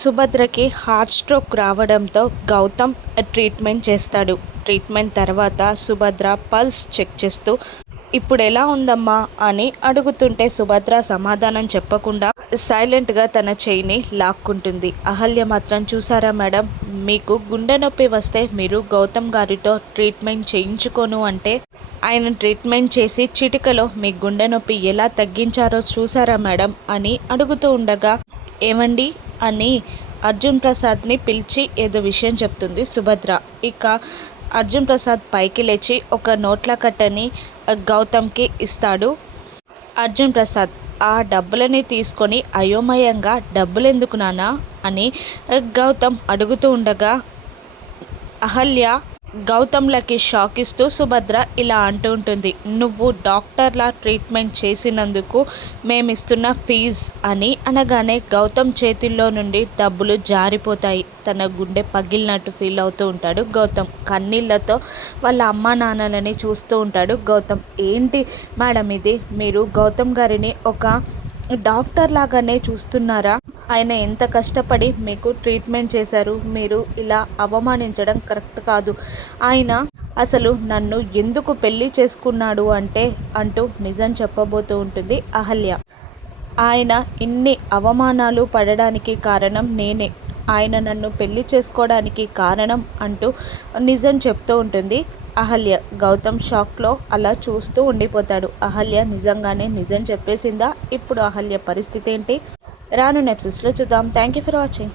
సుభద్రకి heart stroke రావడంతో Gautam treatment చేస్తాడు. Treatment తర్వాత సుభద్ర పల్స్ చెక్ చేస్తూ ఇప్పుడు ఎలా ఉందమ్మా అని అడుగుతుంటే సుభద్ర సమాధానం చెప్పకుండా సైలెంట్గా తన చెయ్యిని లాక్కుంటుంది. అహల్య మాత్రం చూసారా మేడం, మీకు గుండె నొప్పి వస్తే మీరు గౌతమ్ గారితో ట్రీట్మెంట్ చేయించుకోను అంటే ఆయన ట్రీట్మెంట్ చేసి చిటికలో మీ గుండె నొప్పి ఎలా తగ్గించారో చూసారా మేడం అని అడుగుతూ ఉండగా ఏమండి అని అర్జున్ ప్రసాద్ని పిలిచి ఏదో విషయం చెప్తుంది సుభద్ర. ఇక అర్జున్ ప్రసాద్ పైకి లేచి ఒక నోట్ల కట్టని గౌతమ్కి ఇస్తాడు. అర్జున్ ప్రసాద్ ఆ డబ్బులని తీసుకొని అయోమయంగా డబ్బులెందుకు నానా అని గౌతమ్ అడుగుతూ ఉండగా అహల్య గౌతమ్లకి షాక్ ఇస్తూ సుభద్ర ఇలా అంటూ ఉంటుంది, నువ్వు డాక్టర్లా ట్రీట్మెంట్ చేసినందుకు మేమిస్తున్న ఫీజ్ అని అనగానే గౌతమ్ చేతిల్లో నుండి డబ్బులు జారిపోతాయి. తన గుండె పగిలినట్టు ఫీల్ అవుతూ ఉంటాడు గౌతమ్. కన్నీళ్లతో వాళ్ళ అమ్మా నాన్నలని చూస్తూ ఉంటాడు గౌతమ్. ఏంటి మేడం ఇది, మీరు గౌతమ్ గారిని ఒక డాక్టర్ లాగానే చూస్తున్నారా? ఆయన ఎంత కష్టపడి మీకు ట్రీట్మెంట్ చేశారు, మీరు ఇలా అవమానించడం కరెక్ట్ కాదు. ఆయన అసలు నన్ను ఎందుకు పెళ్లి చేసుకున్నాడు అంటే అంటూ నిజం చెప్పబోతూ ఉంటుంది అహల్య. ఆయన ఇన్ని అవమానాలు పడడానికి కారణం నేనే, ఆయన నన్ను పెళ్లి చేసుకోవడానికి కారణం అంటూ నిజం చెప్తూ ఉంటుంది అహల్య. గౌతమ్ షాక్లో అలా చూస్తూ ఉండిపోతాడు. అహల్య నిజంగానే నిజం చెప్పేసిందా? ఇప్పుడు అహల్య పరిస్థితి ఏంటి? రానున్న ఎపిసోడ్స్లో చూద్దాం. Thank you for watching.